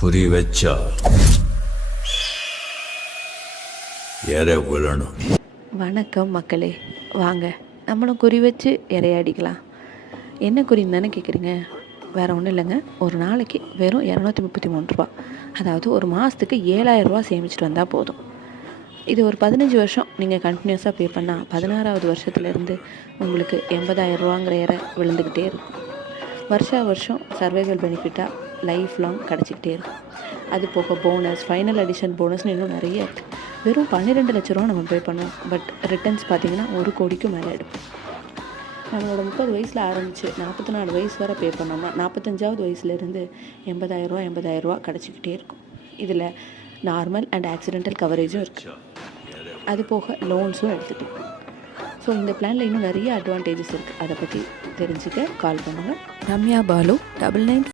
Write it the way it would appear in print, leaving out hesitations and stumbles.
குறி வச்சா எற விழணும். வணக்கம் மக்களே, வாங்க நம்மளும் குறி வச்சு இறையாடிக்கலாம். என்ன குறின்னு தானே கேட்குறீங்க? வேறு ஒன்றும் இல்லைங்க. ஒரு நாளைக்கு வெறும் 233 ரூபா, அதாவது ஒரு மாதத்துக்கு 7,000 ரூபா சேமிச்சிட்டு வந்தால் போதும். இது ஒரு 15 வருஷம் நீங்கள் கண்டினியூஸாக பே பண்ணால் 16வது வருஷத்துலேருந்து உங்களுக்கு 80,000 ரூபாங்கிற இறை விழுந்துக்கிட்டே இருக்கும். வருஷம் சர்வைவல் பெனிஃபிட்டாக லைஃப் லாங் கிடச்சிக்கிட்டே இருக்கும். அது போக போனஸ், ஃபைனல் அடிஷன் போனஸ்னு இன்னும் நிறைய இருக்குது. வெறும் 12 லட்ச ரூபா நம்ம பே பண்ணுவோம். பட் ரிட்டர்ன்ஸ் பார்த்திங்கன்னா 1 கோடிக்கு மேலே எடுப்போம். நம்மளோட 30 வயசில் ஆரம்பித்து 44 வயசு வரை பே பண்ணோம்னா 45வது வயசுலேருந்து 80,000 ரூபா கிடச்சிக்கிட்டே இருக்கும். இதில் நார்மல் அண்ட் ஆக்சிடென்டல் கவரேஜும் இருக்குது. அது போக லோன்ஸும் எடுத்துக்கலாம். ஸோ இந்த பிளானில் இன்னும் நிறைய அட்வான்டேஜஸ் இருக்குது. அதை பற்றி தெரிஞ்சுக்க கால் பண்ணுங்கள். ரம்யா பாலு 99